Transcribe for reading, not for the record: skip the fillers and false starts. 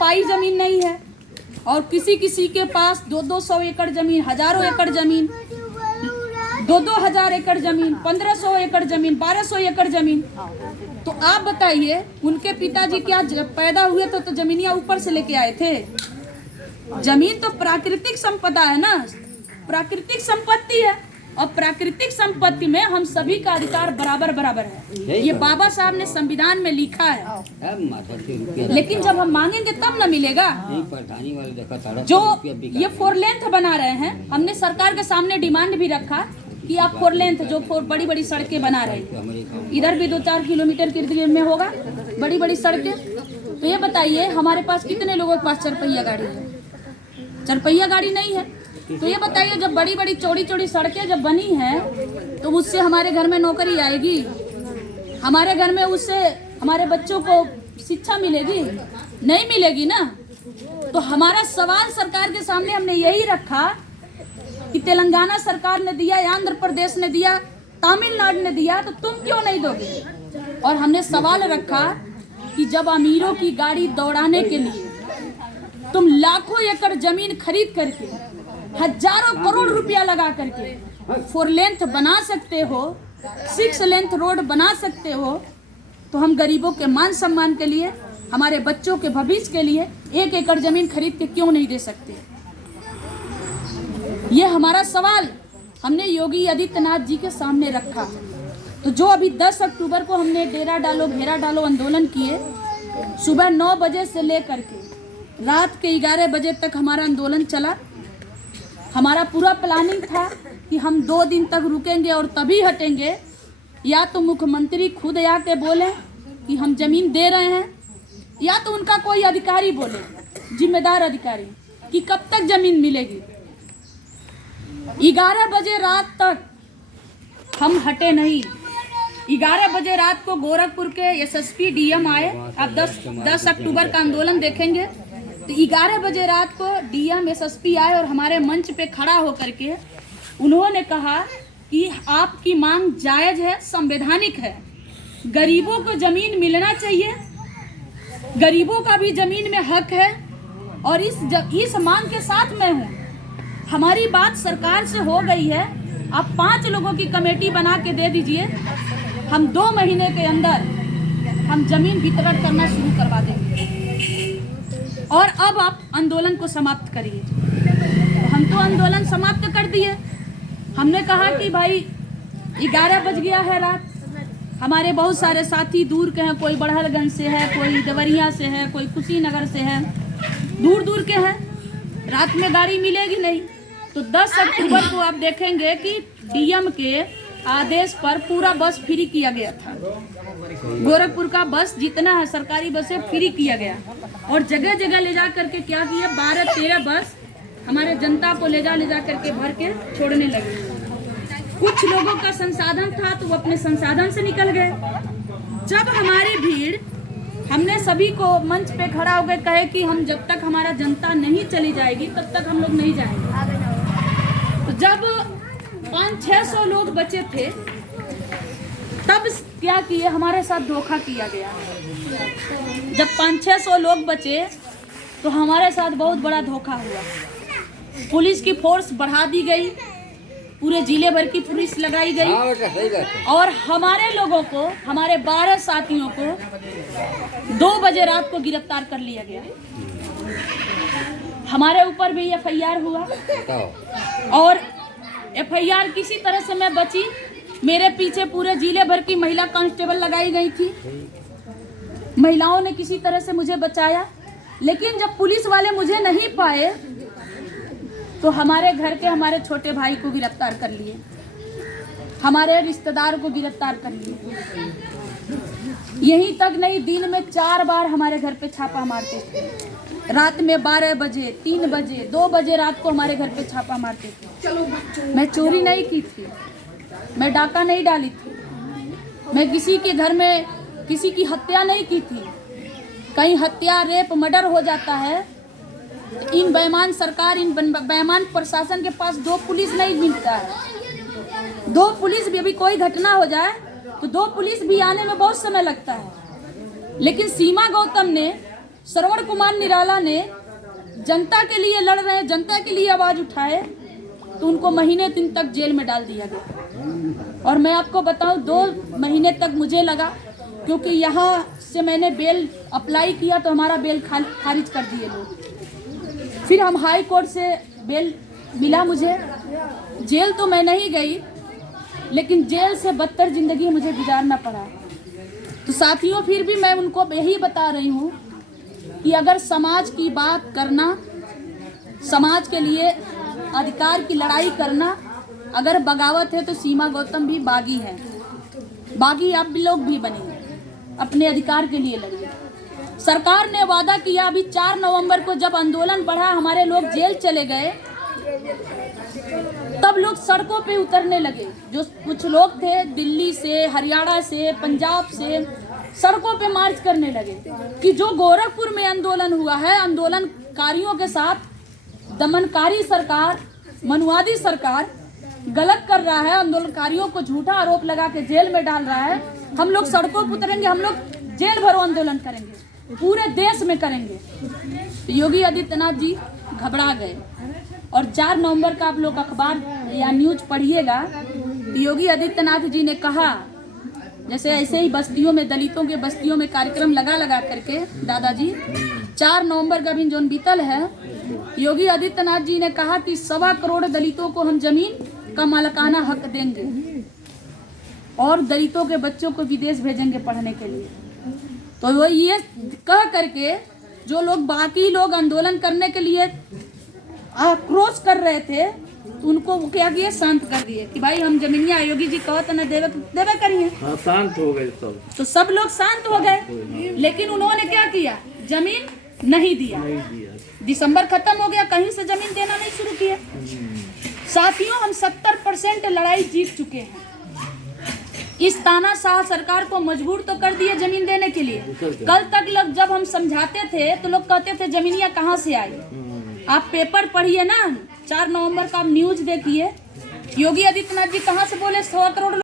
पाई जमीन नहीं है, और किसी किसी के पास 200 एकड़ जमीन, हजारों एकड़ जमीन, 2,000 एकड़ जमीन, 1,500 एकड़ जमीन, 1,200 एकड़ जमीन। तो आप बताइए, उनके पिताजी क्या पैदा हुए तो जमीनियां ऊपर से लेके आए थे? जमीन तो प्राकृतिक संपदा है ना, प्राकृतिक संपत्ति है, और प्राकृतिक संपत्ति में हम सभी का अधिकार बराबर बराबर है। ये बाबा साहब ने संविधान में लिखा है। लेकिन जब हम मांगेंगे तब ना मिलेगा। जो ये 4 लेंथ बना रहे हैं, हमने सरकार के सामने डिमांड भी रखा कि आप 4 लेंथ, जो 4 बड़ी बड़ी सड़कें बना रहे हैं, इधर भी 2-4 किलोमीटर के इर्द में होगा बड़ी बड़ी सड़कें। तो ये बताइए, हमारे पास कितने लोगों के पास 4 पहिया गाड़ी है? 4 पहिया गाड़ी नहीं है। तो ये बताइए, जब बड़ी बड़ी चौड़ी चौड़ी सड़कें जब बनी हैं, तो उससे हमारे घर में नौकरी आएगी? हमारे घर में उससे हमारे बच्चों को शिक्षा मिलेगी? नहीं मिलेगी ना। तो हमारा सवाल सरकार के सामने हमने यही रखा कि तेलंगाना सरकार ने दिया, आंध्र प्रदेश ने दिया, तमिलनाडु ने दिया, तो तुम क्यों नहीं दोगे? और हमने सवाल रखा कि जब अमीरों की गाड़ी दौड़ाने के लिए तुम लाखों एकड़ जमीन खरीद करके, हजारों करोड़ रुपया लगा करके 4 लेंथ बना सकते हो, 6 लेंथ रोड बना सकते हो, तो हम गरीबों के मान सम्मान के लिए, हमारे बच्चों के भविष्य के लिए 1 एकड़ जमीन खरीद के क्यों नहीं दे सकते? ये हमारा सवाल हमने योगी आदित्यनाथ जी के सामने रखा। तो जो अभी 10 अक्टूबर को हमने डेरा डालो घेरा डालो आंदोलन किए, सुबह 9 बजे से लेकर के रात के 11 बजे तक हमारा आंदोलन चला। हमारा पूरा प्लानिंग था कि हम 2 दिन तक रुकेंगे और तभी हटेंगे, या तो मुख्यमंत्री खुद आके बोले कि हम जमीन दे रहे हैं, या तो उनका कोई अधिकारी बोले, जिम्मेदार अधिकारी, कि कब तक जमीन मिलेगी। 11 बजे रात तक हम हटे नहीं। 11 बजे रात को गोरखपुर के एसएसपी डीएम आए। आप 10 अक्टूबर का आंदोलन देखेंगे तो 11 बजे रात को डीएम एसएसपी आए और हमारे मंच पे खड़ा होकर के उन्होंने कहा कि आपकी मांग जायज है, संवैधानिक है, गरीबों को जमीन मिलना चाहिए, गरीबों का भी जमीन में हक है, और इस मांग के साथ मैं हूँ। हमारी बात सरकार से हो गई है, आप 5 लोगों की कमेटी बना के दे दीजिए, हम 2 महीने के अंदर हम जमीन वितरण करना शुरू करवा देंगे, और अब आप आंदोलन को समाप्त करिए। तो हम तो आंदोलन समाप्त कर दिए। हमने कहा कि भाई 11 बज गया है रात, हमारे बहुत सारे साथी दूर के हैं, कोई बड़हलगंज से है, कोई देवरिया से है, कोई कुशीनगर से है, दूर दूर के हैं, रात में गाड़ी मिलेगी नहीं। तो 10 अक्टूबर को आप देखेंगे कि डीएम के आदेश पर पूरा बस फ्री किया गया था। गोरखपुर का बस जितना है सरकारी बसें फ्री किया गया, और जगह जगह ले जा करके क्या किया, 12-13 बस हमारे जनता को ले जा करके भर के छोड़ने लगे। कुछ लोगों का संसाधन था तो वो अपने संसाधन से निकल गए। जब हमारी भीड़, हमने सभी को मंच पे खड़ा होकर कहे कि हम जब तक हमारा जनता नहीं चली जाएगी तब तक हम लोग नहीं जाएंगे। तो जब 500-600 लोग बचे थे, तब क्या किए, हमारे साथ धोखा किया गया। जब 500-600 लोग बचे तो हमारे साथ बहुत बड़ा धोखा हुआ। पुलिस की फोर्स बढ़ा दी गई, पूरे जिले भर की पुलिस लगाई गई, और हमारे लोगों को, हमारे 12 साथियों को 2 बजे रात को गिरफ्तार कर लिया गया। हमारे ऊपर भी एफआईआर हुआ, और एफआईआर किसी तरह से मैं बची। मेरे पीछे पूरे जिले भर की महिला कांस्टेबल लगाई गई थी, महिलाओं ने किसी तरह से मुझे बचाया। लेकिन जब पुलिस वाले मुझे नहीं पाए तो हमारे घर के हमारे छोटे भाई को गिरफ्तार कर लिए, हमारे रिश्तेदार को गिरफ्तार कर लिए। यहीं तक नहीं, दिन में 4 बार हमारे घर पे छापा मारते थे। रात में 12 बजे, 3 बजे, 2 बजे रात को हमारे घर पे छापा मारते थे। मैं चोरी नहीं की थी, मैं डाका नहीं डाली थी, मैं किसी के घर में किसी की हत्या नहीं की थी। कहीं हत्या, रेप, मर्डर हो जाता है तो इन बेईमान सरकार, इन बेईमान प्रशासन के पास 2 पुलिस नहीं मिलता है। 2 पुलिस भी, अभी कोई घटना हो जाए तो 2 पुलिस भी आने में बहुत समय लगता है। लेकिन सीमा गौतम ने श्रवण कुमार निराला ने जनता के लिए लड़ रहे हैं, जनता के लिए आवाज उठाए, तो उनको महीने दिन तक जेल में डाल दिया गया। और मैं आपको बताऊं 2 महीने तक मुझे लगा, क्योंकि यहाँ से मैंने बेल अप्लाई किया तो हमारा बेल खारिज कर दिए लोग। फिर हम हाई कोर्ट से बेल मिला मुझे। जेल तो मैं नहीं गई, लेकिन जेल से बदतर जिंदगी मुझे गुजारना पड़ा। तो साथियों, फिर भी मैं उनको यही बता रही हूँ कि अगर समाज की बात करना, समाज के लिए अधिकार की लड़ाई करना अगर बगावत है, तो सीमा गौतम भी बागी है। बागी आप लोग भी बने, अपने अधिकार के लिए लड़िए। सरकार ने वादा किया, अभी 4 नवंबर को जब आंदोलन बढ़ा, हमारे लोग जेल चले गए, तब लोग सड़कों पे उतरने लगे। जो कुछ लोग थे दिल्ली से, हरियाणा से, पंजाब से, सड़कों पे मार्च करने लगे कि जो गोरखपुर में आंदोलन हुआ है, आंदोलनकारियों के साथ दमनकारी सरकार, मनुवादी सरकार गलत कर रहा है, आंदोलनकारियों को झूठा आरोप लगा के जेल में डाल रहा है। हम लोग सड़कों पर उतरेंगे, हम लोग जेल भरो आंदोलन करेंगे, पूरे देश में करेंगे। तो योगी आदित्यनाथ जी घबरा गए और 4 नवंबर का आप लोग अखबार या न्यूज पढ़िएगा, तो योगी आदित्यनाथ जी ने कहा, जैसे ऐसे ही बस्तियों में, दलितों के बस्तियों में कार्यक्रम लगा करके दादाजी 4 नवंबर का भी जो बीतल है, योगी आदित्यनाथ जी ने कहा कि 1.25 करोड़ दलितों को हम जमीन का मालिकाना हक देंगे और दलितों के बच्चों को विदेश भेजेंगे पढ़ने के लिए। तो वो ये कह करके जो लोग, बाकी लोग आंदोलन करने के लिए आक्रोश कर रहे थे, तो उनको क्या किए, शांत कर दिए कि भाई हम जमीनिया योगी जी कहत न देवे करिए। हाँ, शांत हो गए सब। तो सब लोग शांत हो गए, लेकिन उन्होंने क्या किया, जमीन नहीं दिया। दिसंबर खत्म हो गया, कहीं से जमीन देना नहीं शुरू किया। साथियों, हम 70% लड़ाई जीत चुके हैं। इस तानाशाह सरकार को मजबूर तो कर दिए जमीन देने के लिए। कल तक लोग जब हम समझाते थे तो लोग कहते थे जमीनिया कहाँ से आई। आप पेपर पढ़िए ना, 4 नवंबर का आप न्यूज देखिए, योगी आदित्यनाथ जी कहाँ से बोले 100 करोड़